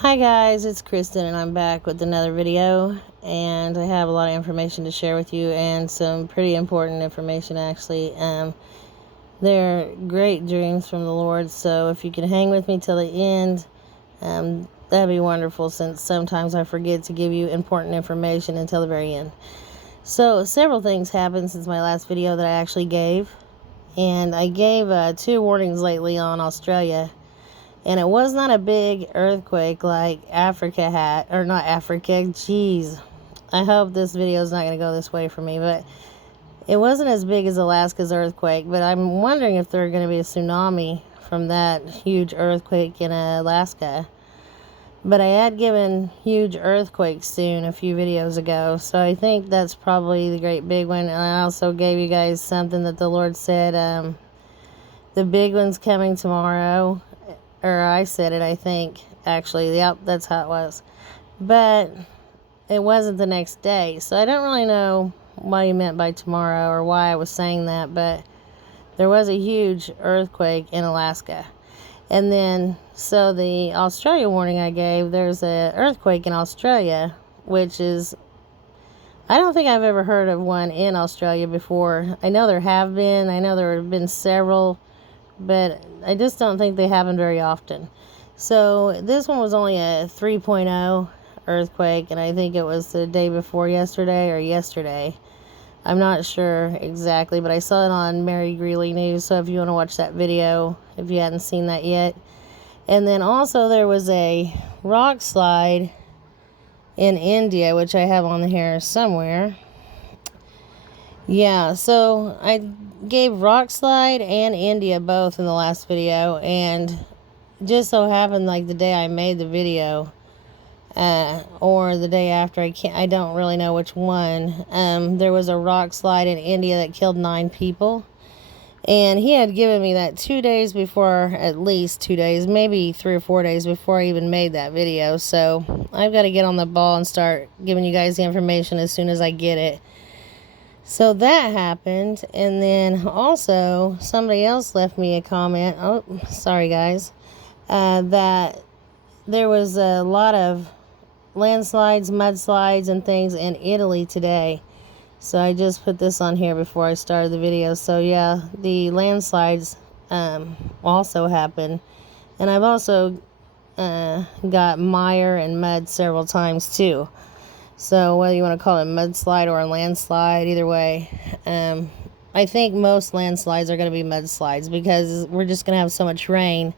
Hi guys, it's Kristen and I'm back with another video, and I have a lot of information to share with you and some pretty important information actually. They're great dreams from the Lord, so if you can hang with me till the end, that'd be wonderful, since sometimes I forget to give you important information until the very end. So several things happened since my last video that I actually gave, and I gave 2 warnings lately on Australia. And it was not a big earthquake like Africa had, or not Africa, jeez. I hope this video is not going to go this way for me, but it wasn't as big as Alaska's earthquake, but I'm wondering if there's going to be a tsunami from that huge earthquake in Alaska. But I had given huge earthquakes soon a few videos ago, so I think that's probably the great big one. And I also gave you guys something that the Lord said, the big one's coming tomorrow. Or I said it, I think, actually. That's how it was. But it wasn't the next day. So I don't really know what he meant by tomorrow or why I was saying that. But there was a huge earthquake in Alaska. And then, so the Australia warning I gave, there's an earthquake in Australia, which is, I don't think I've ever heard of one in Australia before. I know there have been. I know there have been several, but I just don't think they happen very often. So this one was only a 3.0 earthquake, and I think it was the day before yesterday or yesterday. I'm not sure exactly, but I saw it on Mary Greeley News, so if you want to watch that video, if you hadn't seen that yet. And then also there was a rock slide in India, which I have on here somewhere. Yeah, so I gave rock slide and India both in the last video, and just so happened like the day I made the video, or the day after, I don't really know which one, there was a rock slide in India that killed 9 people, and he had given me that 2 days before, at least 2 days, maybe 3 or 4 days before I even made that video. So I've got to get on the ball and start giving you guys the information as soon as I get it. So that happened, and then also somebody else left me a comment, oh, sorry guys, that there was a lot of landslides, mudslides, and things in Italy today. So I just put this on here before I started the video. So yeah, the landslides also happened, and I've also got mire and mud several times too. So whether you want to call it a mudslide or a landslide, either way, I think most landslides are going to be mudslides, because we're just going to have so much rain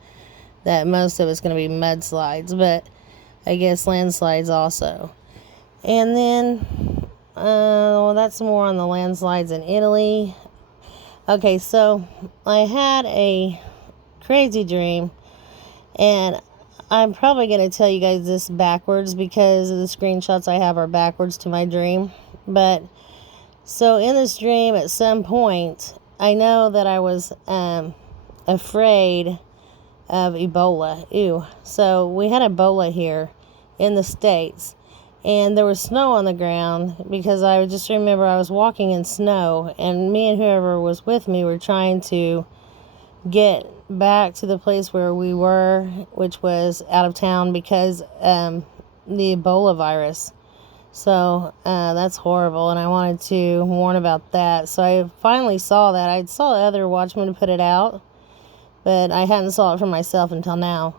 that most of it's going to be mudslides, but I guess landslides also. And then, well, that's more on the landslides in Italy. Okay, so I had a crazy dream, and I'm probably going to tell you guys this backwards because the screenshots I have are backwards to my dream. But, so in this dream, at some point, I know that I was afraid of Ebola. Ew. So we had Ebola here in the States, and there was snow on the ground, because I just remember I was walking in snow, and me and whoever was with me were trying to get back to the place where we were, which was out of town, because the Ebola virus. So that's horrible, and I wanted to warn about that. So I finally saw that. I saw other watchmen put it out, but I hadn't saw it for myself until now.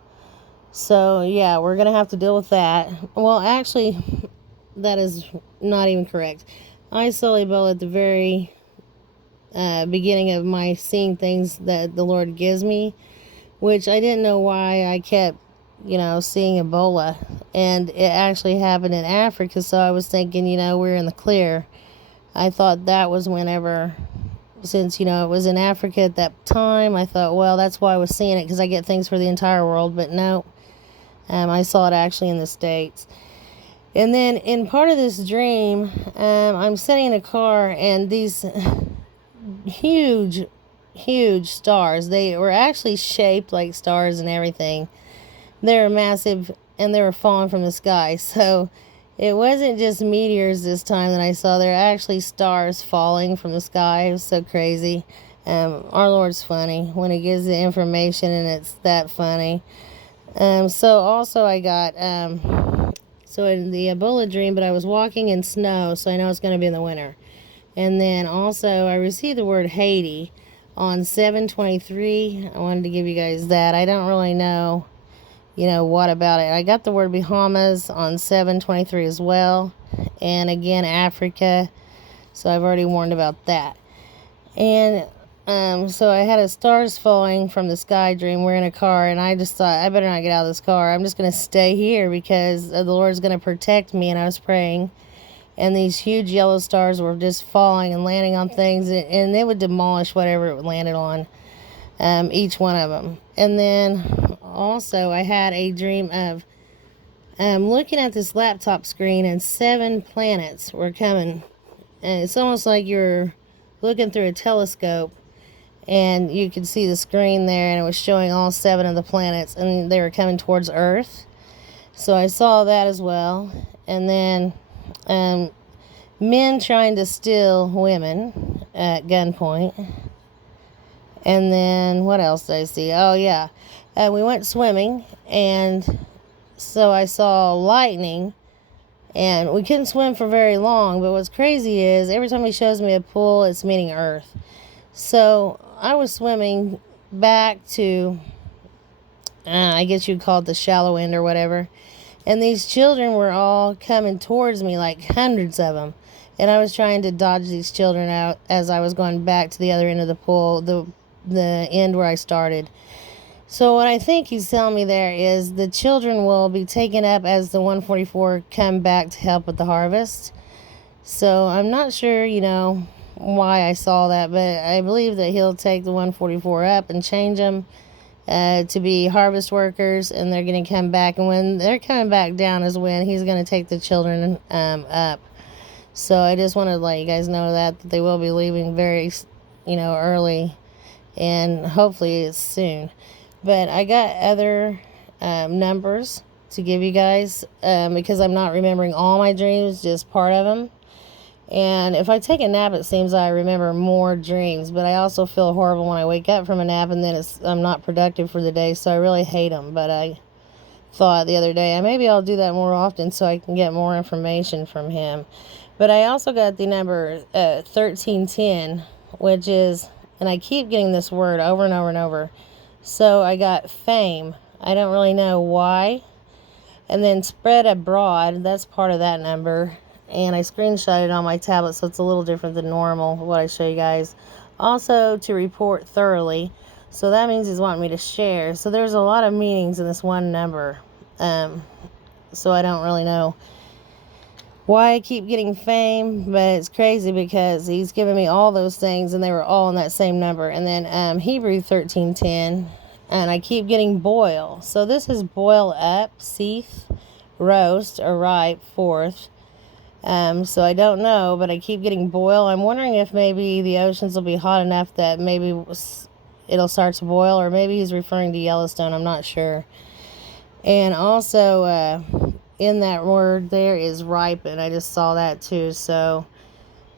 So yeah, we're gonna have to deal with that. Well, actually, that is not even correct. I saw Ebola at the very beginning of my seeing things that the Lord gives me, which I didn't know why I kept, seeing Ebola. And it actually happened in Africa, so I was thinking, we're in the clear. I thought that was whenever, since, it was in Africa at that time, I thought, well, that's why I was seeing it, because I get things for the entire world. But no, I saw it actually in the States. And then in part of this dream, I'm sitting in a car, and these huge stars, they were actually shaped like stars and everything. They were massive, and they were falling from the sky. So it wasn't just meteors this time that I saw. There were actually stars falling from the sky. It was so crazy. Our Lord's funny when he gives the information, and it's that funny. So also I got, so in the Ebola dream, but I was walking in snow, so I know it's going to be in the winter. And then also I received the word Haiti on 7/23. I wanted to give you guys that. I don't really know, what about it. I got the word Bahamas on 7/23 as well. And again, Africa. So I've already warned about that. And so I had a stars falling from the sky dream. We're in a car, and I just thought, I better not get out of this car. I'm just going to stay here because the Lord's going to protect me. And I was praying, and these huge yellow stars were just falling and landing on things, and they would demolish whatever it landed on, each one of them. And then also I had a dream of looking at this laptop screen, and 7 planets were coming. And it's almost like you're looking through a telescope, and you could see the screen there, and it was showing all 7 of the planets, and they were coming towards Earth. So I saw that as well. And then men trying to steal women at gunpoint. And then what else did I see? Oh yeah, we went swimming, and so I saw lightning. And we couldn't swim for very long, but what's crazy is every time he shows me a pool, it's meaning Earth. So I was swimming back to, I guess you'd call it the shallow end or whatever. And these children were all coming towards me, like hundreds of them. And I was trying to dodge these children out as I was going back to the other end of the pool, the end where I started. So what I think he's telling me there is the children will be taken up as the 144 come back to help with the harvest. So I'm not sure, why I saw that, but I believe that he'll take the 144 up and change them to be harvest workers, and they're going to come back. And when they're coming back down is when he's going to take the children up. So I just wanted to let you guys know that they will be leaving very, early, and hopefully it's soon. But I got other numbers to give you guys because I'm not remembering all my dreams, just part of them. And if I take a nap, it seems I remember more dreams. But I also feel horrible when I wake up from a nap, and then I'm not productive for the day. So I really hate them. But I thought the other day, maybe I'll do that more often so I can get more information from him. But I also got the number 1310, which is, and I keep getting this word over and over and over. So I got fame. I don't really know why. And then spread abroad, that's part of that number. And I screenshot it on my tablet, so it's a little different than normal, what I show you guys. Also, to report thoroughly. So that means he's wanting me to share. So there's a lot of meanings in this one number. So I don't really know why I keep getting fame, but it's crazy because he's given me all those things, and they were all in that same number. And then Hebrew 1310, and I keep getting boil. So this is boil up, seeth, roast, or ripe, forth. So I don't know, but I keep getting boil. I'm wondering if maybe the oceans will be hot enough that maybe it'll start to boil, or maybe he's referring to Yellowstone. I'm not sure. And also, in that word there is ripen. I just saw that too. So,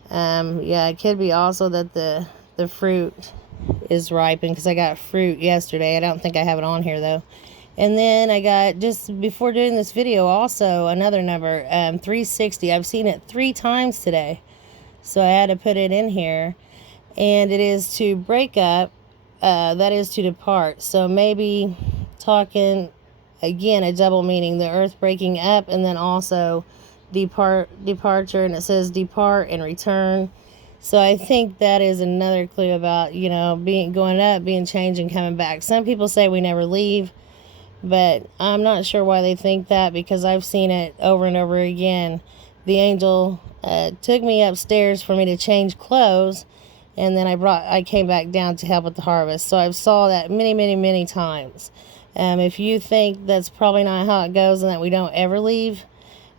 yeah, it could be also that the fruit is ripened, because I got fruit yesterday. I don't think I have it on here though. And then I got, just before doing this video, also another number, 360. I've seen it 3 times today, so I had to put it in here. And it is to break up, that is to depart. So maybe talking, again, a double meaning, the earth breaking up, and then also departure, and it says depart and return. So I think that is another clue about, going up, being changed, and coming back. Some people say we never leave, but I'm not sure why they think that, because I've seen it over and over again. The angel took me upstairs for me to change clothes, and then I came back down to help with the harvest. So I've saw that many, many, many times. If you think that's probably not how it goes and that we don't ever leave,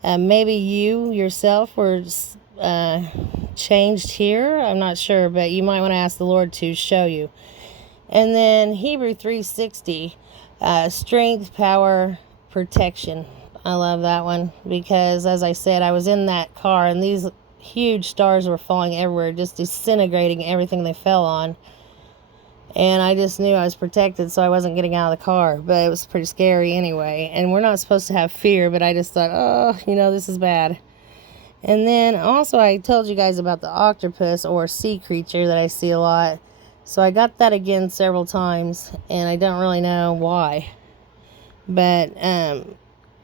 maybe you yourself were changed here. I'm not sure, but you might want to ask the Lord to show you. And then Hebrew 360, strength, power, protection. I love that one because, as I said, I was in that car and these huge stars were falling everywhere, just disintegrating everything they fell on. And I just knew I was protected, so I wasn't getting out of the car. But it was pretty scary anyway. And we're not supposed to have fear, but I just thought, oh, this is bad. And then also I told you guys about the octopus or sea creature that I see a lot. So I got that again several times, and I don't really know why. But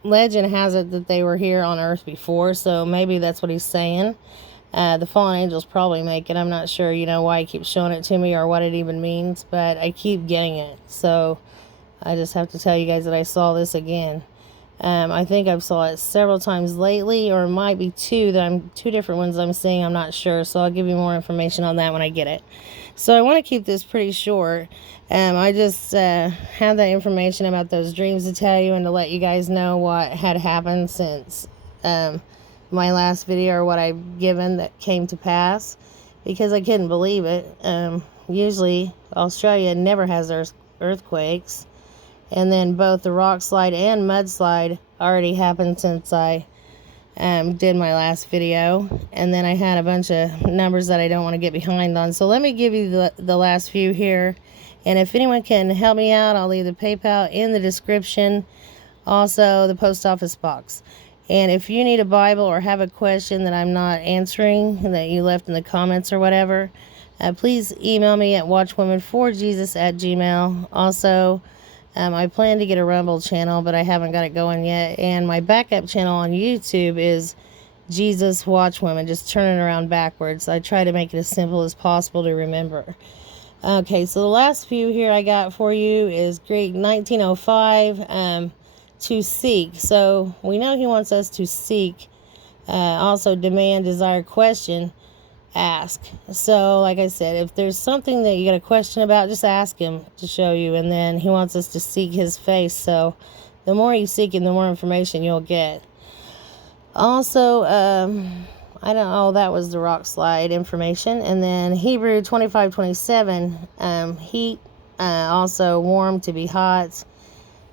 legend has it that they were here on Earth before, so maybe that's what he's saying. The fallen angels probably make it. I'm not sure, why he keeps showing it to me or what it even means, but I keep getting it. So I just have to tell you guys that I saw this again. I think I've saw it several times lately, or it might be two different ones I'm seeing. I'm not sure, so I'll give you more information on that when I get it. So I want to keep this pretty short. I just had that information about those dreams to tell you and to let you guys know what had happened since my last video, or what I've given that came to pass, because I couldn't believe it. Usually Australia never has earthquakes. And then both the rock slide and mudslide already happened since I did my last video. And then I had a bunch of numbers that I don't want to get behind on. So let me give you the last few here. And if anyone can help me out, I'll leave the PayPal in the description. Also, the post office box. And if you need a Bible or have a question that I'm not answering, that you left in the comments or whatever, please email me at watchwomanforjesus@gmail.com. Also, I plan to get a Rumble channel, but I haven't got it going yet. And my backup channel on YouTube is Jesus Watchwoman. Just turn it around backwards. I try to make it as simple as possible to remember. Okay, so the last few here I got for you is Greek 1905, to seek. So we know he wants us to seek. Also demand, desire, question, ask. So like I said, if there's something that you got a question about, just ask him to show you. And then he wants us to seek his face. So the more you seek him, the more information you'll get. Also, that was the rock slide information. And then Hebrew 25:27, heat, also warm to be hot.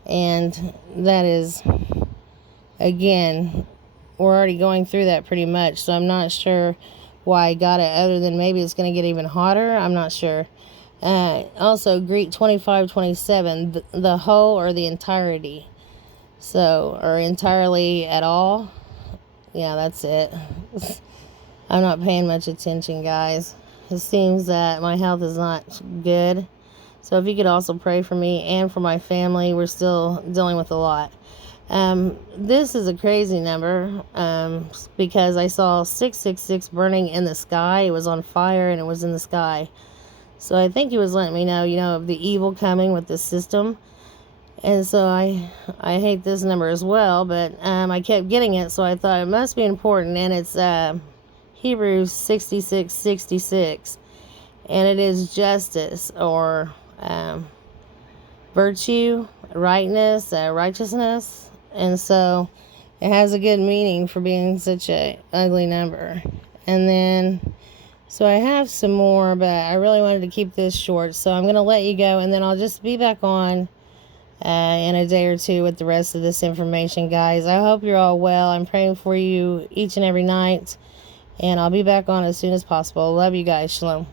And that is, again, we're already going through that pretty much. So I'm not sure why I got it, other than maybe it's going to get even hotter. I'm not sure. Also, Greek 25:27, the whole or the entirety. So, or entirely at all. Yeah, that's it. I'm not paying much attention, guys. It seems that my health is not good. So if you could also pray for me and for my family, we're still dealing with a lot. This is a crazy number, because I saw 666 burning in the sky. It was on fire and it was in the sky. So I think he was letting me know, of the evil coming with this system. And so I hate this number as well, but I kept getting it, so I thought it must be important. And it's Hebrews 66:66, and it is justice, or virtue, righteousness. And so it has a good meaning for being such a ugly number. And then, so I have some more, but I really wanted to keep this short, so I'm going to let you go, and then I'll just be back on in a day or two with the rest of this information, guys. I hope you're all well. I'm praying for you each and every night, and I'll be back on as soon as possible. Love you guys. Shalom.